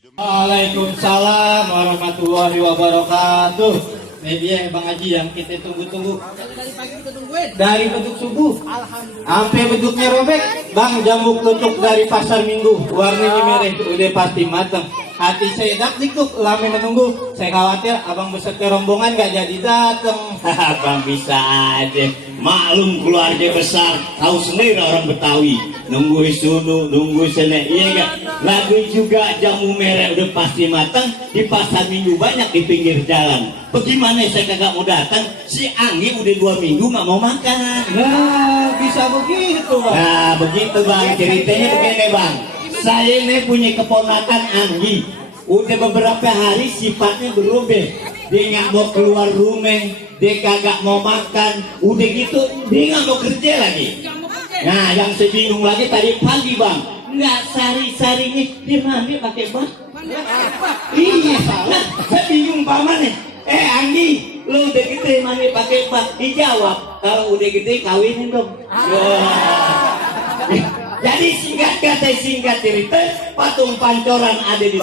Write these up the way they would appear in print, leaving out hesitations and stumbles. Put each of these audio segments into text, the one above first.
Waalaikumsalam warahmatullahi wabarakatuh. Ini dia Bang Haji yang kita tunggu-tunggu. Dari pagi kita tungguin. Dari beduk subuh. Alhamdulillah. Sampai beduknya robek. Bang jambuk tutuk dari pasar minggu. Warnanya merah udah pasti matang. Hati saya dak-dikduk lama menunggu. Saya khawatir abang beserta rombongan gak jadi dateng. Bang bisa aja. Maklum keluarga besar, tahu sendiri orang Betawi. Nunggu sunu, nunggu sene, iya enggak? Lagu juga jamu merah udah pasti matang. Di pasar minggu banyak di pinggir jalan. Bagaimana saya kagak mau datang? Si Anggi udah 2 minggu nggak mau makan. Nah bisa begitu Bang. Nah begitu Bang, ceritanya begini Bang. Saya ini punya keponakan Anggi. Udah beberapa hari sifatnya berubah. Dia nggak mau keluar rumah, dia kagak mau makan. Udah gitu dia nggak mau kerja lagi. Nah yang saya bingung lagi tadi pagi Bang, nggak sari-sarinya dia mandi pakai bak. Iya, nah, saya bingung paman nih. Anggi, lu udah gede mandi pakai bak? Dijawab, kalau udah gede kawinin dong. Jadi singkat cerita, patung pancoran ada di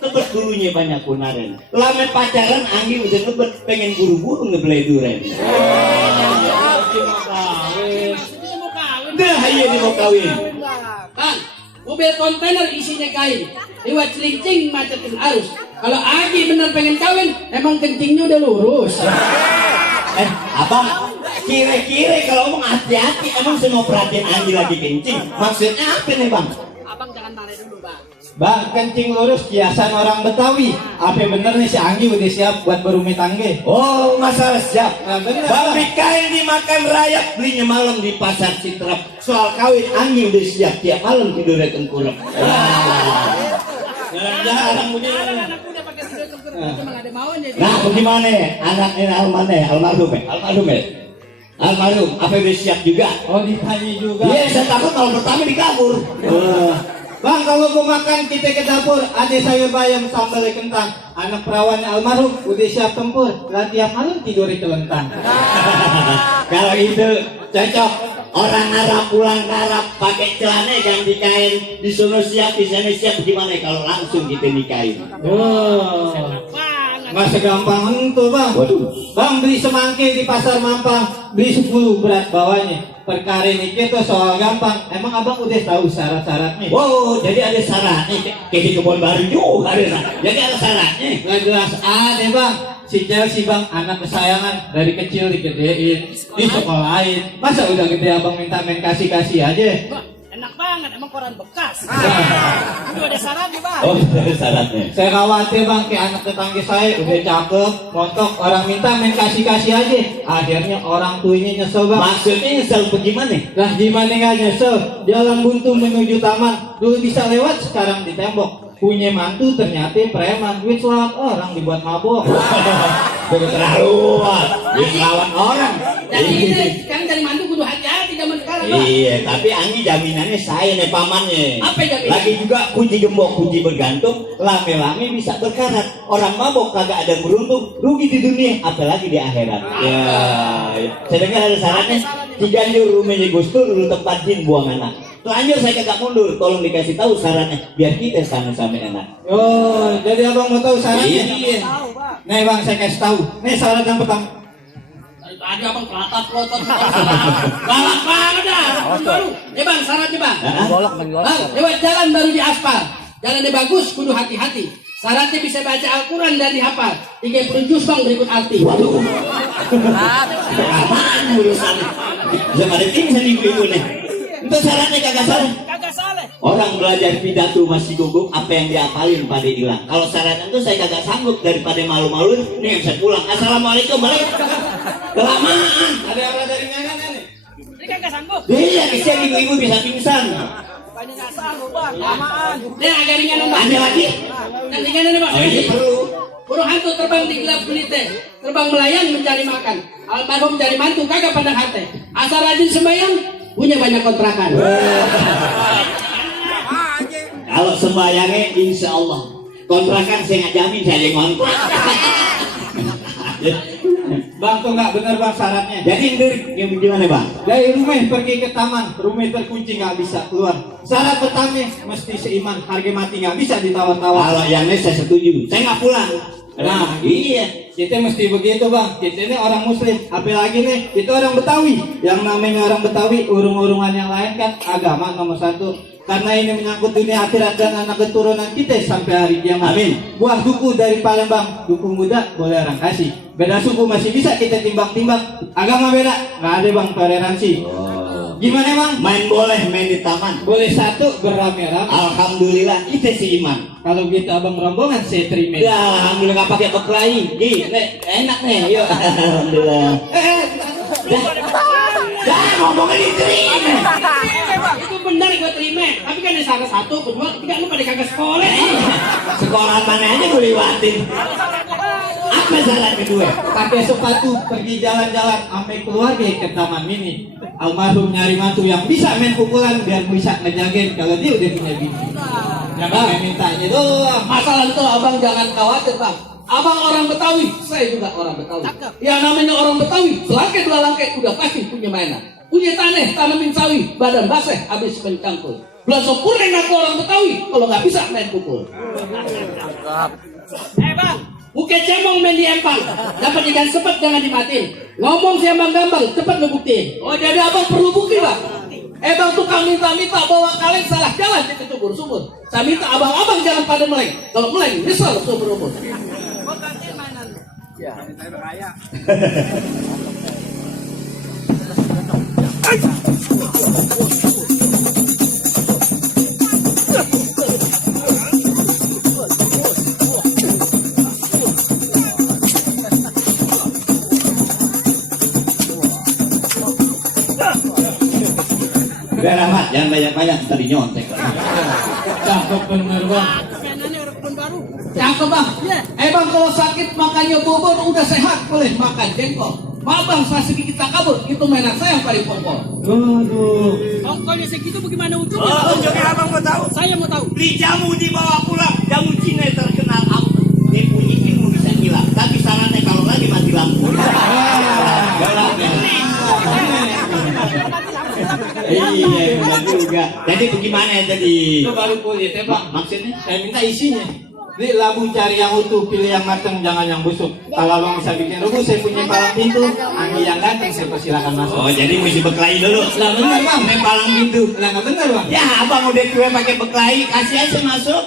Tebet dulunya banyak punaren. Lama pacaran Anggi udah ngebet, pengen buru-buru ngebelai duren. Dah iya dia mau kawin. Bang, mobil kontainer isinya kain. Lewat celincing macetin arus. Kalau Agi bener pengen kawin, emang kencingnya udah lurus. Abang, kira-kira kalau ngomong hati-hati, emang semua perhatian Anggi lagi kencing. Maksudnya apa nih Bang? Abang jangan tarik dulu Bang. Bang, kencing lurus kiasan orang Betawi. Apa bener nih si Anggi udah siap buat berumah tangga? Oh, masalah siap. Nah, bener, Bang, Bang. kain dimakan rakyat, belinya malam di pasar Citrap. Soal kawin Anggi udah siap, tiap malam tidurnya tengkurap. Jarang-jarang begini. Anak udah pakai tidur tengkurap, cuma ada maunya. Nah, bagaimana? Anaknya almarhum ya? Almarhum, apa udah siap juga? Oh ditanya juga. Iya, saya takut kalau pertama dikabur. Bang kalau mau makan kita ke dapur. Ada sayur bayam sambal kentang. Anak perawan almarhum udah siap tempur. Lah tiap malam tidur di telentang. Kalau itu cocok. Orang Arab pulang ke Arab pakai celana ganti kain, di sono siap, di sana siap. Gimana kalau langsung kita nikahin? Oh, nggak segampang itu Bang. Waduh. Bang beli semangke di pasar Mampang, beli 10 berat bawahnya. Perkara ini itu soal gampang. Emang abang udah tahu syarat-syaratnya? Wow, jadi ada syaratnya. Kayak di kebun baru juga ada. Jadi ada syaratnya. Nggak jelas ada Bang. Si Chelsea Bang, anak kesayangan dari kecil digedein, disekolahin. Masa udah gede abang minta main kasih-kasih aja? Wah, enak banget, emang koran bekas. Itu ada syaratnya Bang. Oh, ada syaratnya. Saya khawatir Bang, kayak anak tetangga saya udah cakep, montok, orang minta main kasih-kasih aja. Akhirnya orang tuanya nyesel Bang. Maksudnya nyesel bagaimana? Lah gimana nggak nyesel? Jalan buntu menuju taman, dulu bisa lewat, sekarang di tembok. Punya mantu ternyata preman, duit selamat orang dibuat mabok. Keterlaluan, dia lawan orang. Jadi ini sekarang dari mantu kudu hati-hati zaman sekarang Bang. Iya, tapi Anggi jaminannya saya nih pamannya. Apa jaminan? Lagi juga kunci gembok, kunci bergantung, lame-lame bisa berkarat. Orang mabok kagak ada beruntung, rugi di dunia, apalagi di akhirat. Ya, saya dengar ada syaratnya. Ciganjur rumahnya Gus Dur, dulu tempat jin buang anak. Telanjur saya kagak mundur, tolong dikasih tahu syaratnya, biar kita sama-sama enak. Oh, jadi abang mau tahu syaratnya? Iya. Tahu Bang. Nih Bang, saya kasih tahu. Nih syarat yang pertama. Tadi abang pelotot. Galak banget dah. Baru. Bang, syaratnya Bang. Bang, lewat jalan baru di aspal. Jalannya bagus, kudu hati-hati. Syaratnya bisa baca Al-Quran dan dihafal. 30 juz Bang berikut arti. Waduh. Apaan urusan? Jangan ada tinggal ibu-ibu nih. Itu syaratnya kagak salah. Kagak salah. Orang belajar pidato masih gugup, apa yang diapalin pada hilang. Kalau syaratnya itu saya kagak sanggup, daripada malu-maluin, nih saya pulang. Assalamualaikum, balik. Kelamaan. Ada yang dari mana nih? Ini kagak sanggup. Iya, kesian ibu-ibu bisa pingsan. Bukannya nggak sanggup Bang. Lamaan. Ini agak ringan Bang. Ada lagi? Dan ringan ini Bang. Oh, ini perlu. Burung hantu terbang di gelap gulite, terbang melayang mencari makan. Almarhum cari mantu kagak pandang hati. Asal rajin sembahyang, punya banyak kontrakan. Kalau sembayangnya insya Allah kontrakan saya nggak jamin saya yang ngontrak. Bang tuh nggak bener bang syaratnya. Jadi gimana bang? Dari rumah pergi ke taman, rumah terkunci nggak bisa keluar. Syarat pertama mesti seiman, harga mati nggak bisa ditawar-tawar. Kalau yang ini saya setuju. Saya nggak pulang. Nah, iya, kita mesti begitu bang. Kita ini orang Muslim, apalagi nih kita orang Betawi. Yang namanya orang Betawi, urung-urungan yang lain kan agama nomor satu. Karena ini menyangkut dunia akhirat dan anak keturunan kita sampai hari kiamat. Amin. Buah duku dari Palembang, duku muda boleh orang kasih. Beda suku masih bisa kita timbang-timbang. Agama beda, nggak ada bang toleransi. Gimana bang? Main boleh main di taman. Boleh satu beramai-ramai. Alhamdulillah kita seiman. Kalau gitu abang rombongan saya terima. Ya alhamdulillah nggak pakai berkelahi. Enak nih. Yuk. Alhamdulillah. Dah ngomongnya diterima. Itu benar gue terima. Tapi kan ada salah satu, kedua, ketiga lu pada kagak sekolah. Sekolah mana aja gue lewatin. Apa salah kedua? Pakai sepatu pergi jalan-jalan sampai keluarga ke taman mini. Almarhum nyari mantu yang bisa main pukulan biar bisa ngejagain kalau dia udah punya bini. Jangan main mintanya doang. Masalah itu abang jangan khawatir bang. Abang orang Betawi, saya juga orang Betawi. Yang namanya orang Betawi, selangkai dua langkai udah pasti punya mainan. Punya tanah, tanamin sawi, badan basah, habis mencangkul. Belas sempurna aku orang Betawi, kalau nggak bisa main pukul. Bang, bukan cemong main di empang. Dapat ikan sepet jangan dimatiin. Ngomong si abang gambar, cepat lu buktiin. Oh jadi abang perlu bukti bang. Bang tukang minta-minta bawa kaleng salah jalan di sumur. Saya minta abang-abang jangan pada meleng. Kalau meleng, nyesal seumur umur. Udah Rahmat, jangan banyak-banyak tadi nyontek. Cakep bener bang. Cakep bang. Bang kalau sakit makannya bobor udah sehat boleh makan jengkol. Maaf bang, saya sedikit tak kabur. Itu mainan saya yang paling pokok. Aduh. Ongkolnya segitu bagaimana ujungnya? Oh, ujungnya abang mau tahu? Saya mau tahu. Beli jamu dibawa pulang. Jamu Cina terkenal ampuh. Dia punya ilmu bisa hilang. Tapi sarannya kalau lagi mati lampu. Iya, benar juga. Jadi bagaimana ya tadi? Itu baru kulit ya bang. Maksudnya? Saya minta isinya. Ini labu cari yang utuh, pilih yang matang, jangan yang busuk. Kalau abang bisa bikin rubuh, saya punya palang pintu. Anggi yang ganteng, saya persilakan masuk. Oh, jadi mesti berkelahi dulu. Lah bener bang. Main palang pintu. Lah nggak bener bang. Ya, abang udah tua pakai berkelahi, kasih aja masuk.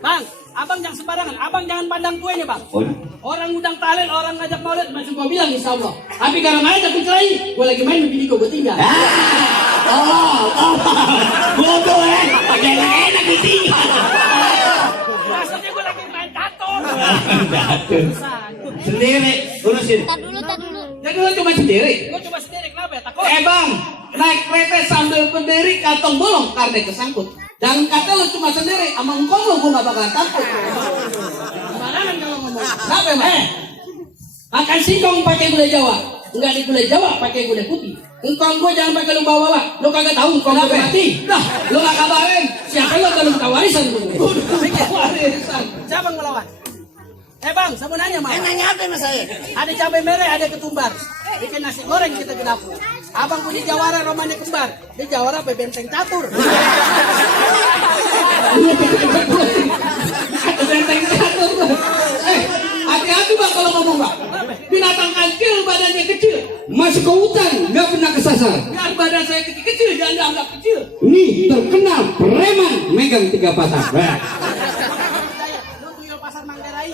Bang, abang jangan sembarangan. Abang jangan pandang tuanya, bang. Oh, Orang undang talent, orang ngajak maulid, Masih gua bilang insya Allah. Tapi karena main tapi cerai, gua lagi main begini gua tinggal. bodoh pakai enak ditinggal. maksudnya gue lagi main catur. Sendiri, urusin. Tak dulu. Jadi lu cuma sendiri. Gue coba sendiri, kenapa ya? Takut. Bang, naik kereta sambil berdiri kantong bolong karena kesangkut. Jangan kata lu cuma sendiri, sama engkau lu gua gak bakalan takut. Sembarangan kalau ngomong. Kenapa emang? Makan singkong pakai gulai Jawa. Enggak di gulai Jawa pakai gulai putih. Engkong gua jangan pakai lu bawa. Lu kagak tahu engkong gua mati. Dah, lu gak kabarin. Siapa lu kalau minta warisan gua? Warisan. Siapa yang melawan? Bang, saya mau nanya, Mas. Nanya apa sama saya? Ada cabai merah, ada ketumbar. Bikin nasi goreng kita ke dapur. Abang punya jawara romannya kembar. Dia jawara apa benteng catur. Benteng satu. Hati-hati bang kalau ngomong bang. Binatang kecil badannya kecil. Masuk ke hutan nggak pernah kesasar. Biar badan saya kecil jangan dianggap kecil. Nih terkenal preman megang 3 pasar. Lu tuyul pasar Manggarai.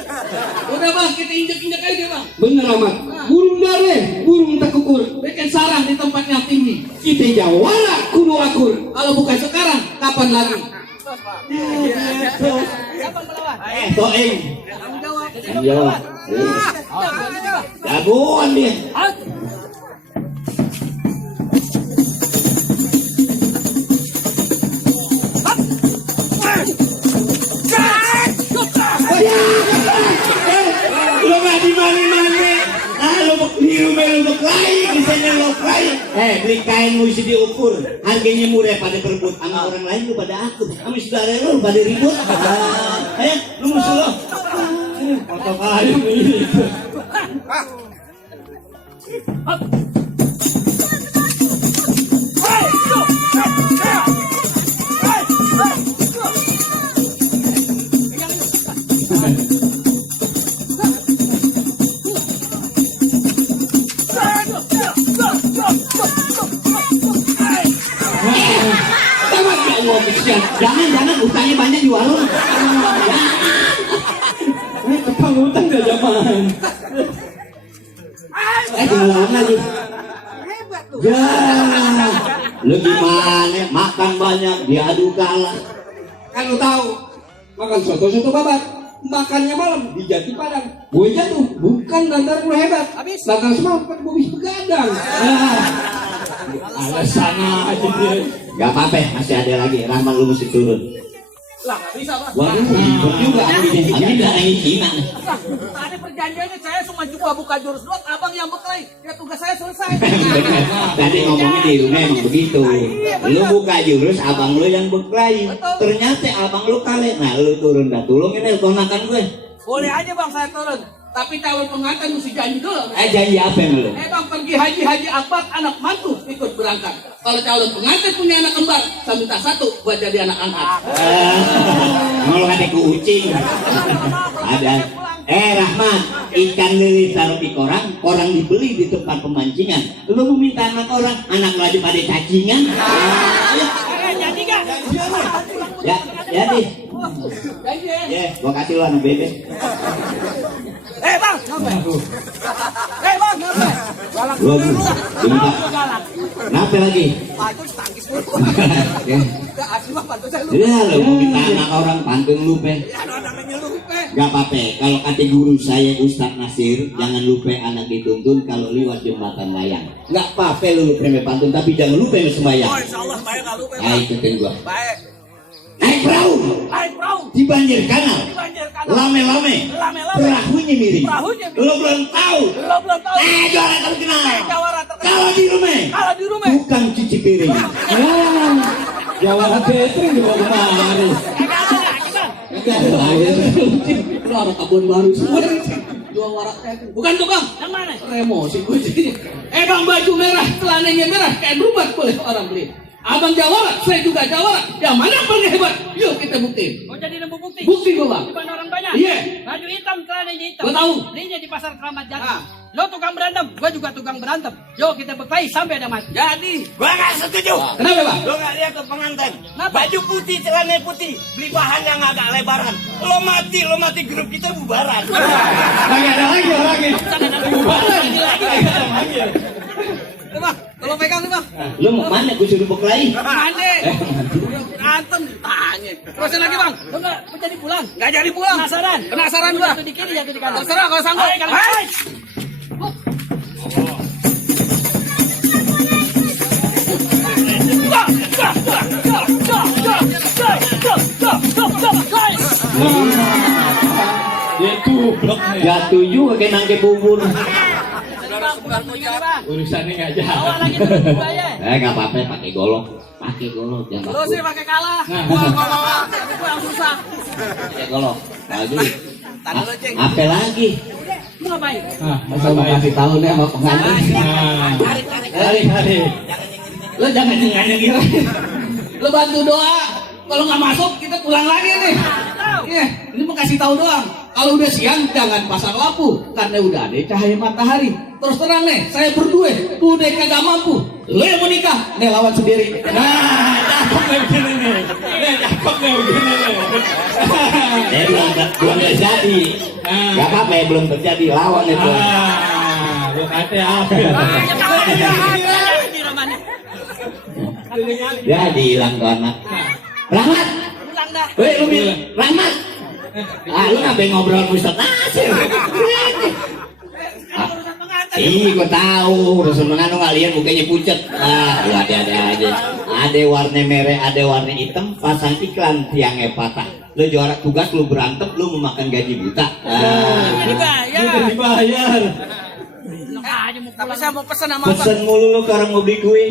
Udah bang kita injek-injek aja bang. Bener amat. Burung dare, burung tak ukur. Bikin sarang di tempat yang tinggi. Kita jawara kudu akur. Kalau bukan sekarang kapan lagi? Siapa yang melawan? Toeng. Tanggung jawab. Jawab. Jagoan dia. Lo nggak di mana-mana. Lo biru melu berkelahi, misalnya lo berkelahi. Beli kain mesti diukur. Harganya murah pada berebut. Sama orang lain lu pada aku. Sama saudara lu pada ribut. Lu musuh lo. Foto kayu ini. Jangan utangnya banyak di warung. Kepang utang gak zaman. Jalan lagi. Ya, lu gimana? Makan banyak, diadu kalah. Kan lu tahu, makan soto babat, makannya malam di Jati Padang. Gue jatuh, bukan lantaran lu hebat, Habis. lantaran semua gue bisa begadang. Alasan aja dia. Gak apa-apa, masih ada lagi. Rahman lu mesti turun. Lah nggak bisa Bang. Waduh, ribet juga Anggi bilangin Cina nih. Tadi perjanjiannya saya cuma buka jurus doang, abang yang berkelahi. Ya tugas saya selesai. Tadi ngomongnya di rumah emang begitu. Lu buka jurus, abang lu yang berkelahi. Ternyata abang lu kalah. Nah, lu turun dah. Tolongin deh ponakan gue. Boleh aja bang saya turun. Tapi calon pengantin mesti janji dulu. Janji apa yang lu? Bang pergi haji akbar, anak mantu ikut berangkat. Kalau calon pengantin punya anak kembar, saya minta satu buat jadi anak angkat. Mau ada ke ucing. Ada. Rahmat, ikan lele taruh di korang dibeli di tempat pemancingan. Lu mau minta anak orang, anak lu aja pada cacingan. Jadi gak? Ya, jadi. Janji. Ya, gua kasih lu anak bebek. Bang, ngapain? Bang, ngapain? Galak Lu dulu. bentar. Galak. Kenapa lagi? Pak itu tangkis dulu. Ya, Gak asli mah bantu saya lu. ya lu mau minta anak orang pantun lu pe. Ya ada namanya lu. Gak apa-apa, kalau kata guru saya Ustadz Nasir, jangan lupa anak dituntun kalau lewat jembatan layang. Gak apa-apa lu lupa pantun, tapi jangan lupa sembahyang. Oh insya Allah baik gak lupa. Ayo ikutin gua. Baik. Naik perahu Naik perahu. di banjir kanal, Di banjir kanal. lame-lame, Lame-lame. perahunya miring. Perahunya miring. Lo belum tahu. Lo belum tahu. Juara terkenal. Jawara terkenal. Kalau di rumah, Kalau di rumah. tukang cuci piring. Jawara catering di bawah kemari. Enggak ada lagi. Lu ada kebun baru semua. Jual warak catering. Bukan tuh bang. Yang mana? Emosi gue jadi. Bang baju merah, celananya merah, kayak berubah boleh orang beli. Abang Jawara, saya juga Jawara. Yang mana paling hebat? Yuk kita buktiin. Mau jadi nemu bukti? Bukti gue bang. Di mana orang banyak? Iya. Baju hitam, celananya hitam. Gua tahu. Belinya di pasar Keramat Jati. Ah. Lo tukang berantem, gua juga tukang berantem. Yuk kita berkelahi sampai ada mati. Jadi, Gua nggak setuju. Kenapa bang? Lo nggak lihat ke pengantin. Kenapa? Baju putih, celana putih, beli bahan yang agak lebaran. Lo mati grup kita bubaran. Lagi ada lagi orangnya. Bang, tolong pegang nih bang. Lu mau mana? Gue suruh berkelahi. Mandi. Berantem ditanya. Terusin lagi bang. Lo nggak mau jadi pulang? Nggak jadi pulang. Penasaran? Penasaran gua. Jatuh di kiri, jatuh di kanan. Terserah kalau sanggup. Hai. Dia tublok nih. Jatuh juga kayak nangke bubur. Urusannya nggak Bawa jalan. lagi terus ya. Nggak apa-apa, pakai golok. Pakai golok, jangan Lo takut. sih pakai kalah. Gua bawa. Tapi gua yang susah. Pakai golok. Lagi. Tadi lo ceng. Apa lagi? Mau ngapain? Masa mau kasih tahu nih sama pengantin. Hari-hari. Lo jangan nyengir. Lo bantu doa. Kalau nggak masuk kita pulang lagi nih. Iya, ini mau kasih tahu doang. Kalau udah siang jangan pasang lampu karena udah ada cahaya matahari. Terus terang nih, saya berdua udah kagak mampu. Lo yang mau nikah, nih lawan sendiri. Nah, cakep nih begini nih. Cakep nih begini nih. Belum terjadi. Gak apa-apa ya, belum terjadi. Lawan itu. Lu kata apa? Jadi hilang tuh anak. Rahmat. Pulang dah. Weh, lu bilang Rahmat. Lu ngapain ngobrol sama Ustadz Nasir? Urusan pengantin. Ih, gua tahu. Urusan menganu kalian mukanya pucet. Lu ada aja. Ada warna merah, ada warna hitam. Pasang iklan tiangnya patah. Lu juara tugas, lu berantem, lu memakan gaji buta. Dibayar. Udah dibayar. Enak aja mau pulang. Tapi saya mau pesan sama abang. Pesen mulu lu ke orang mau beli kue.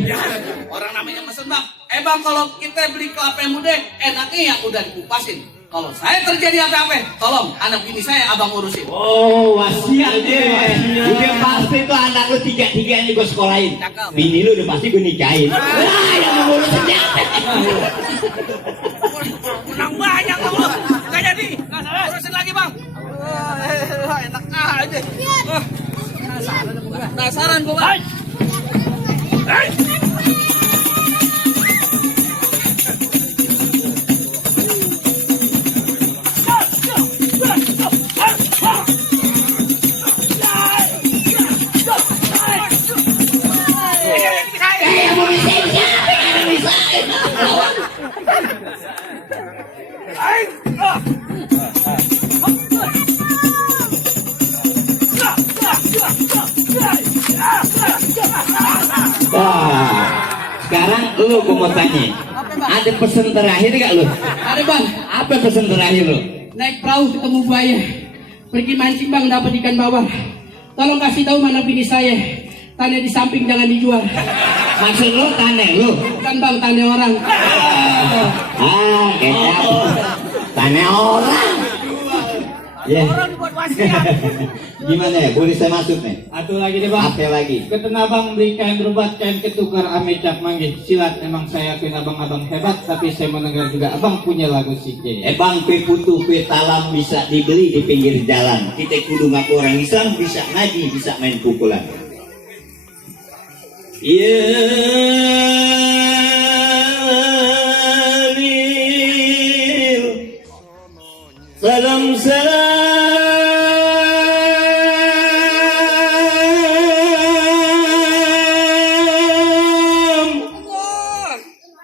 Orang namanya mesen bang. Bang kalau kita beli kelapa yang muda, enaknya yang udah dikupasin. Kalau saya terjadi apa-apa, tolong anak bini saya abang urusin. Oh, wasiat deh. Udah pasti tuh anak lu tiga-tiganya gue sekolahin. Cakep. Bini lu udah pasti gue nikahin. Nah, yang mengurus siapa? Menang banyak dong lu. Nggak jadi. Nggak salah. Urusin lagi bang. Enak aja. Penasaran gua bang. Wah, sekarang lu gue mau tanya, ada pesan terakhir gak lu? Ada bang, Apa pesan terakhir lu? naik perahu ketemu buaya, pergi mancing bang dapat ikan bawal. Tolong kasih tahu mana bini saya. Tanah di samping jangan dijual. Maksud lu tanah lu? Kan bang tanah orang. Kecap. Tanah orang. Ya. Gimana ya? Boleh saya masuk nih? Atuh lagi deh bang. Apa lagi? Keten abang beli kain berobat, kain ketukar ame cap manggih. Silat emang saya akuin abang-abang hebat, tapi saya mendengar juga abang punya lagu si J. Bang, kue putu, kue talam bisa dibeli di pinggir jalan. Kita kudu ngaku orang Islam, bisa ngaji, bisa main pukulan. Ya Lil, salam salam.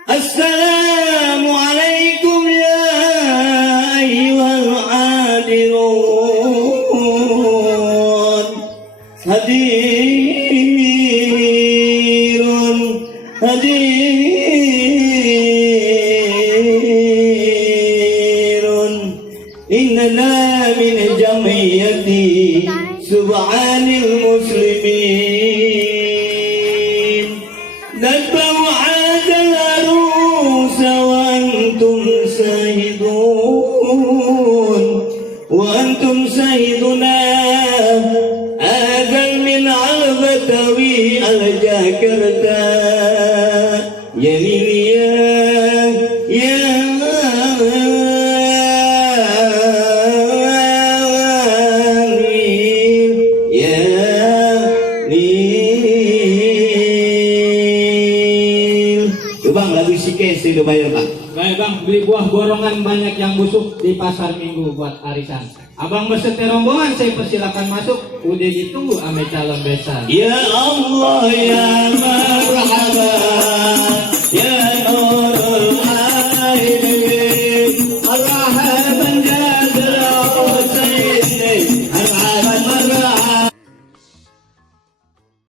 Assalamualaikum ya ayyuhal hadirun. Hadirun. Innana min jamiyati subhanil muslimin. Nadba'u hadal arusa wa antum sahidun. Wa antum sahiduna adal min al-batawi al-Jakarta. Ya Lil, ya Lil, ya Lil. Tuh bang, lagu si Kesi udah bayar bang. Baik bang, beli buah borongan banyak yang busuk di pasar minggu buat arisan. Abang beserta rombongan saya persilakan masuk. Udah ditunggu ame calon besan. Ya Allah ya